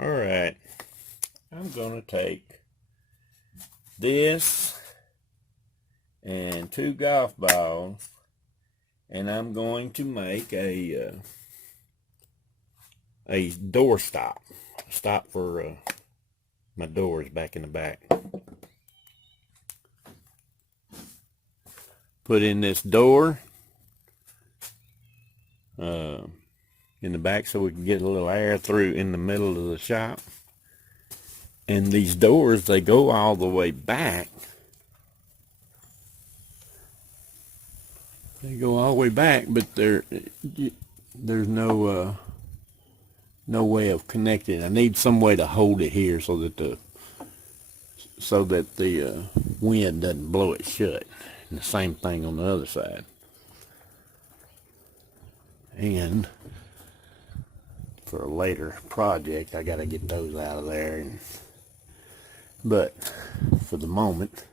Alright, I'm going to take this and 2 golf balls, and I'm going to make a door stop for my doors back in the back. Put in this door in the back so we can get a little air through in the middle of the shop. And these doors, they go all the way back. They go all the way back, but there's no way of connecting. I need some way to hold it here so that the wind doesn't blow it shut. And the same thing on the other side. And for a later project, I got to get those out of there. But for the moment,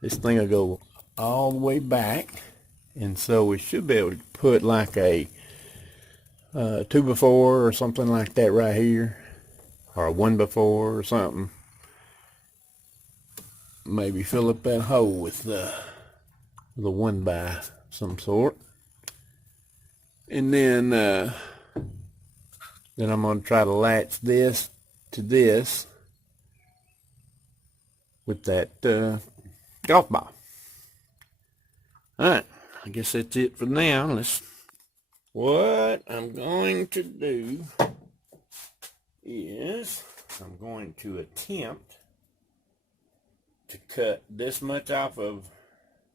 this thing will go all the way back, and so we should be able to put like a 2x4 or something like that right here, or a 1x4 or something. Maybe fill up that hole with the 1 by some sort, and then I'm going to try to latch this to this with that golf ball. Alright, I guess that's it for now. What I'm going to do is I'm going to attempt to cut this much off of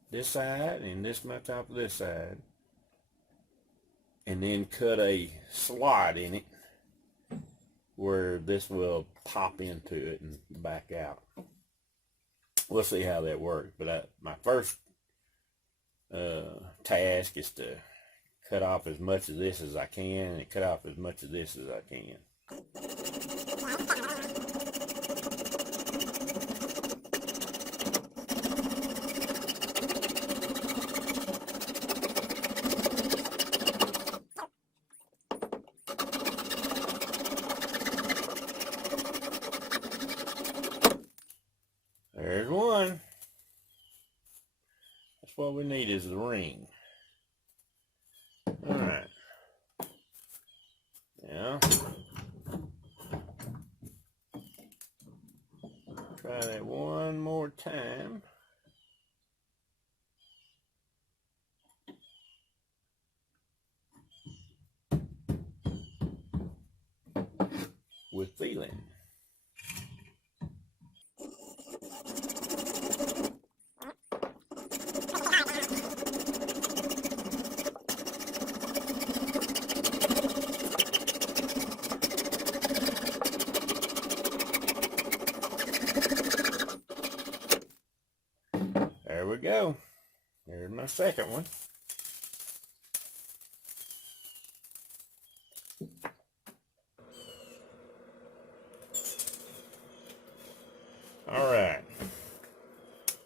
this side and this much off of this side, and then cut a slot in it where this will pop into it and back out. We'll see how that works, but my first task is to cut off as much of this as I can and cut off as much of this as I can. There's one. That's what we need, is the ring. Alright. Now, try that one more time. With feeling. There we go. There's my second one. Alright.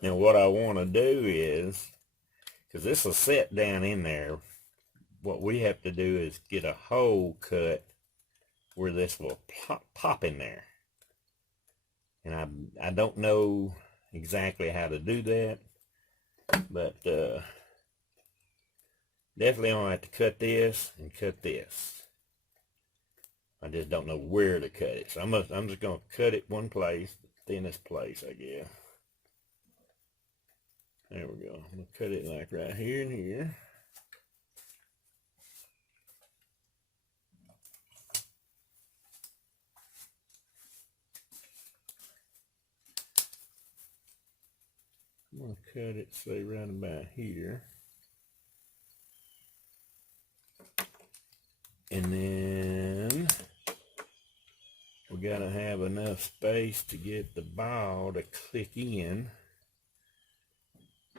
Now what I want to do is, because this will set down in there, what we have to do is get a hole cut where this will pop in there. And I don't know exactly how to do that, but definitely I'm going to have to cut this and cut this. I just don't know where to cut it, so I'm just going to cut it one place, thinnest place, I guess. There we go. I'm going to cut it like right here and here. I'm going to cut it, say, right about here. And then we got to have enough space to get the ball to click in.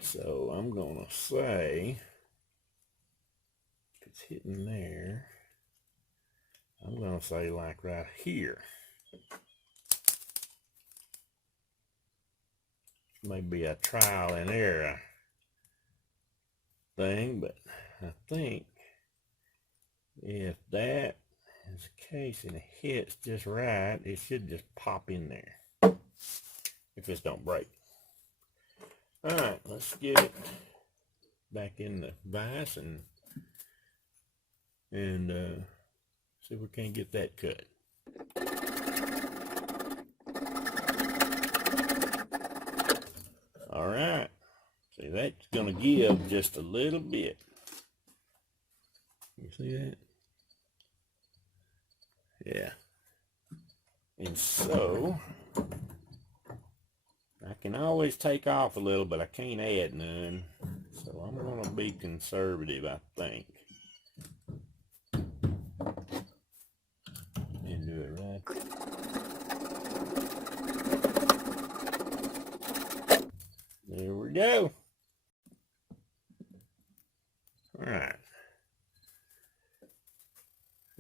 So I'm going to say, if it's hitting there, I'm going to say like right here. Maybe a trial and error thing, but I think if that As a case and it hits just right, it should just pop in there if this don't break. All right, let's get it back in the vise and see if we can't get that cut. All right, see, that's gonna give just a little bit. You see that? Yeah. And so I can always take off a little, but I can't add none. So I'm gonna be conservative, I think. And do it right. There we go. All right.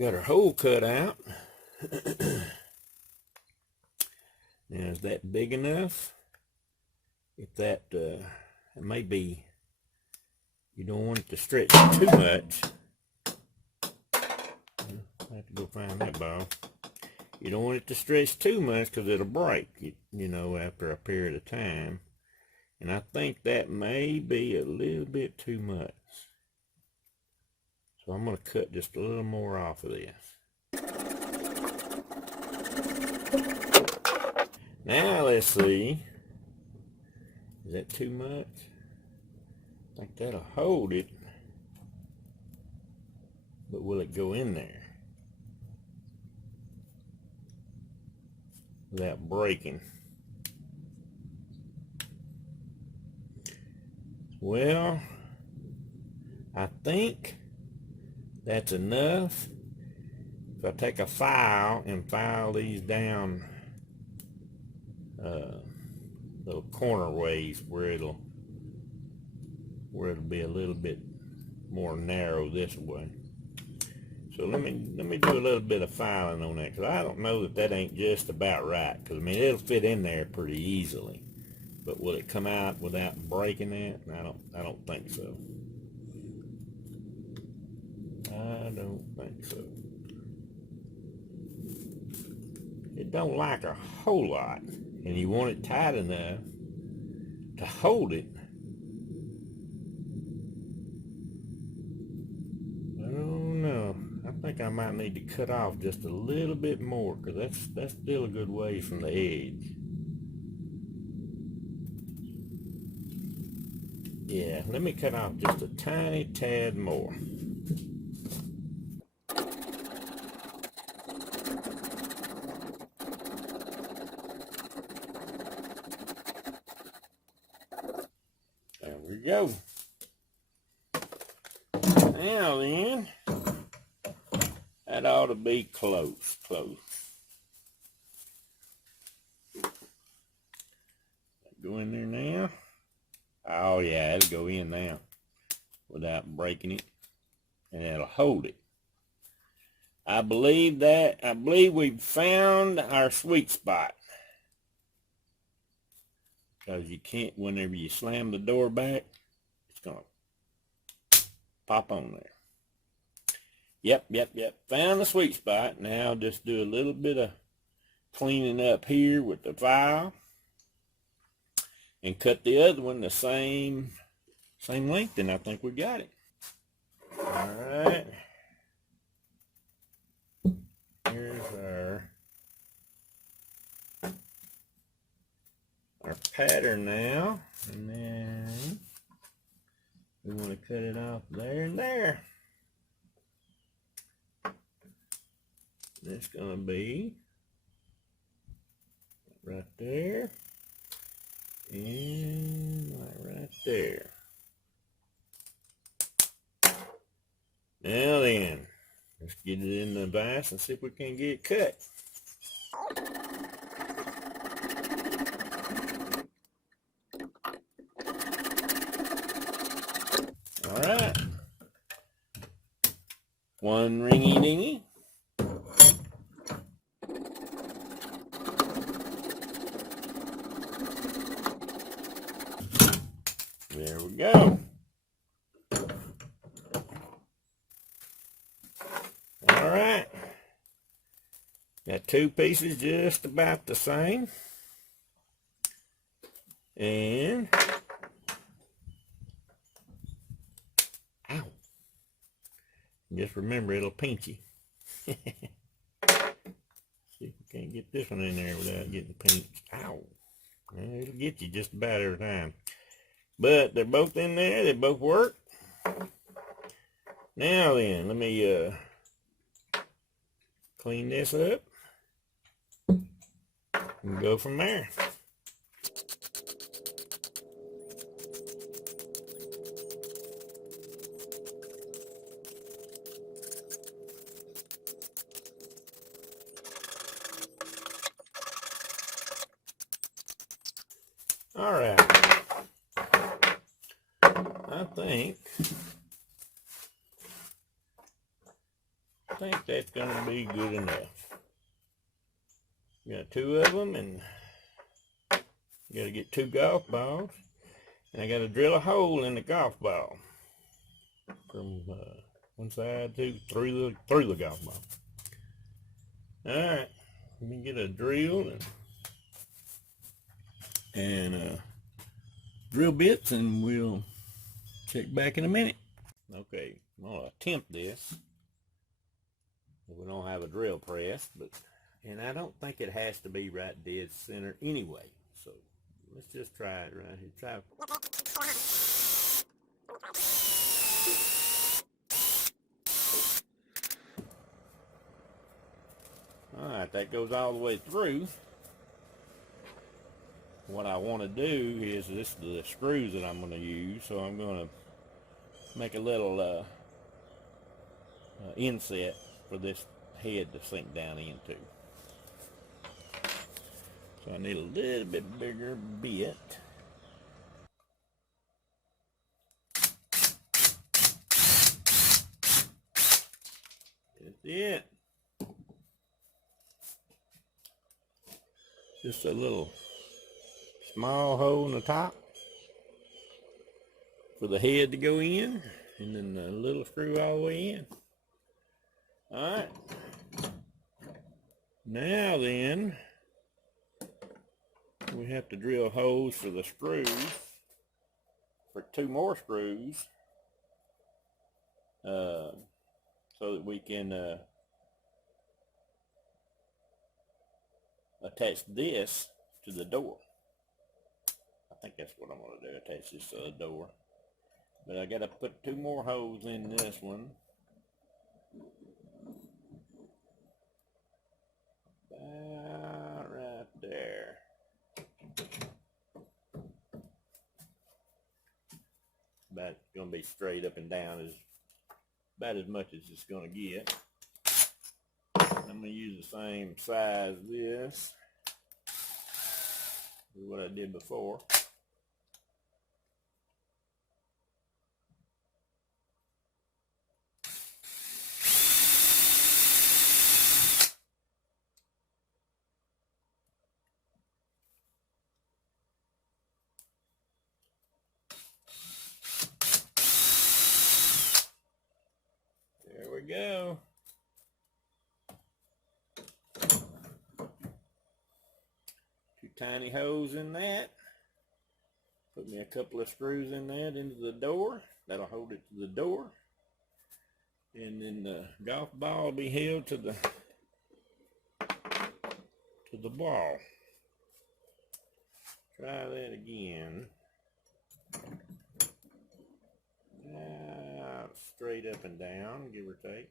Got our hole cut out. Now, is that big enough? If that, it may be, you don't want it to stretch too much. I have to go find that ball. You don't want it to stretch too much because it'll break, you know, after a period of time. And I think that may be a little bit too much. So I'm going to cut just a little more off of this. Now let's see. Is that too much? I think that'll hold it. But will it go in there without breaking? Well, I think that's enough. If I take a file and file these down little corner ways where it'll be a little bit more narrow this way. So let me do a little bit of filing on that, because I don't know that ain't just about right. Because I mean, it'll fit in there pretty easily, but will it come out without breaking that? I don't think so. I don't think so. It don't like a whole lot, and you want it tight enough to hold it. I don't know. I think I might need to cut off just a little bit more, because that's still a good ways from the edge. Yeah, let me cut off just a tiny tad more. There we go. Now then, that ought to be close. Go in there now. Oh yeah, it'll go in now without breaking it, and it'll hold it. I believe we've found our sweet spot. Because you can't, whenever you slam the door back, it's gonna pop on there. Yep. Found the sweet spot. Now just do a little bit of cleaning up here with the file. And cut the other one the same length, and I think we got it. All right. Here's our pattern now, and then we want to cut it off there and there. That's gonna be right there. And right there. Now then, let's get it in the vise and see if we can get it cut. All right. One ringy dingy. There we go. All right. Got two pieces just about the same. And ow. Just remember, it'll pinch you. See if we can't get this one in there without getting pinched. Ow. It'll get you just about every time. But they're both in there. They both work. Now then, let me clean this up and go from there. All right. I think that's gonna be good enough. Got two of them, and you gotta get two golf balls, and I gotta drill a hole in the golf ball from one side through the golf ball. All right, let me get a drill and drill bits, and we'll check back in a minute. Okay, I'm gonna attempt this. We don't have a drill press, and I don't think it has to be right dead center anyway. So let's just try it right here. All right, that goes all the way through. What I want to do is, this is the screws that I'm going to use, so I'm going to make a little inset for this head to sink down into. So I need a little bit bigger bit. That's it. Just a little small hole in the top for the head to go in, and then the little screw all the way in. All right. Now then, we have to drill holes for the screws, for two more screws, so that we can attach this to the door. I think that's what I'm going to do, attach this to the door. But I got to put two more holes in this one. About right there. About going to be straight up and down, is about as much as it's going to get. I'm going to use the same size this as what I did before. There we go. Two tiny holes in that. Put me a couple of screws in that into the door. That'll hold it to the door. And then the golf ball will be held to the ball. Try that again. Straight up and down, give or take.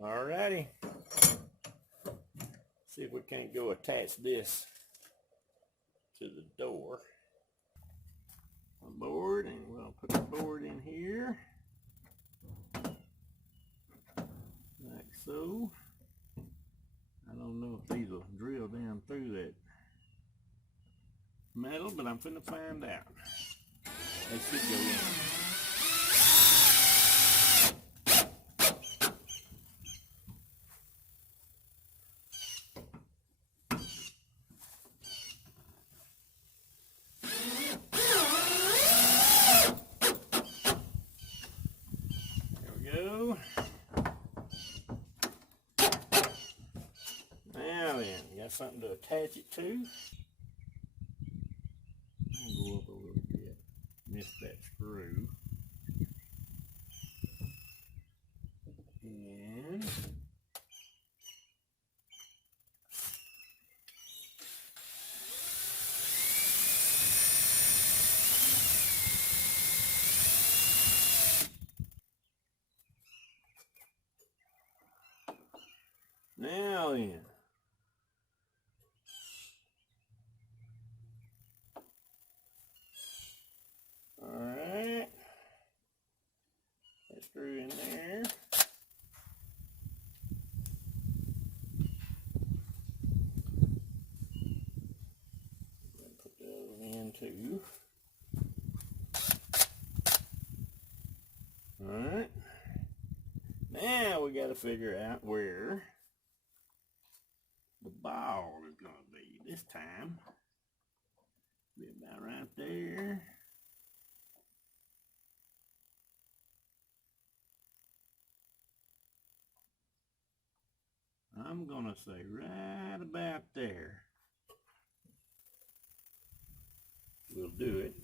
Alrighty. See if we can't go attach this to the door. A board, and we'll put the board in here. Like so. I don't know if these will drill down through that metal, but I'm finna find out. They should go in. Something to attach it to. I'll go up a little bit. Missed that screw. And now then. Alright, that screw in there. Put those in too. Alright, now we got to figure out where the ball is going to be this time. Be about right there. I'm gonna say right about there. We'll do it.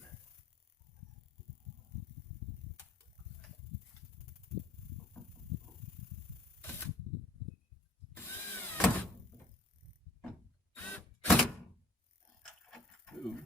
Ooh.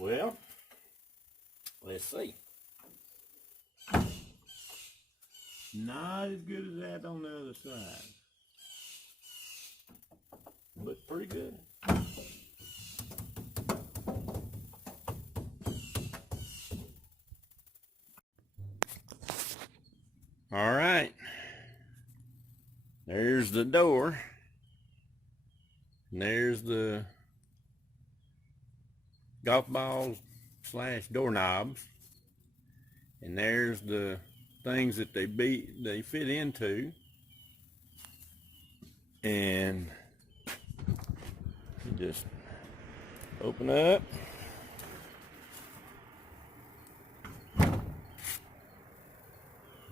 Well, let's see. Not as good as that on the other side, but pretty good. All right, there's the door, and there's the golf balls / doorknobs, and there's the things that they fit into, and you just open up,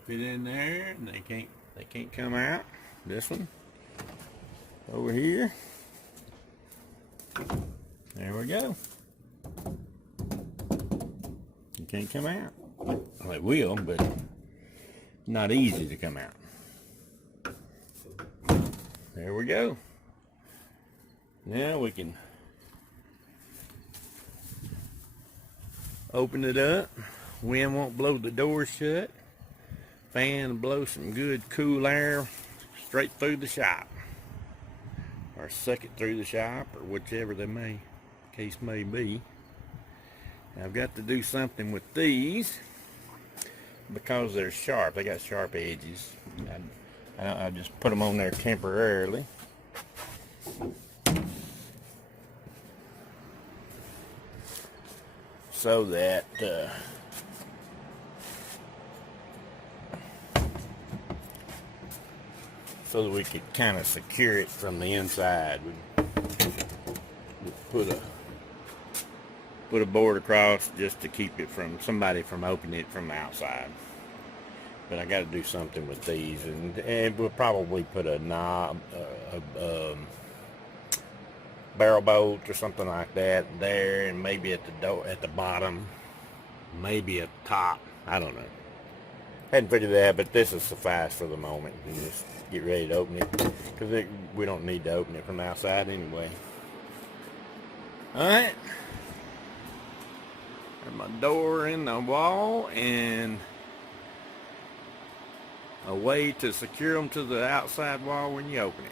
fit in there, and they can't come out. This one over here, there we go. You can't come out. Well, it will, but not easy to come out. There we go. Now we can open it up. Wind won't blow the door shut. Fan will blow some good cool air straight through the shop, or suck it through the shop, or whichever the case may be. I've got to do something with these because they're sharp. They got sharp edges. I just put them on there temporarily. So that we could kind of secure it from the inside. We put a board across just to keep it from somebody from opening it from the outside. But I got to do something with these, and we'll probably put a knob, barrel bolt or something like that there, and maybe at the door, at the bottom, maybe at the top. I don't know. Hadn't figured that out, but this will suffice for the moment. And just get ready to open it, because we don't need to open it from the outside anyway. All right. and my door in the wall, and a way to secure them to the outside wall when you open it.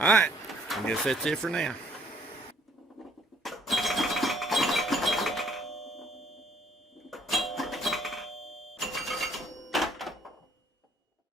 Alright, I guess that's it for now.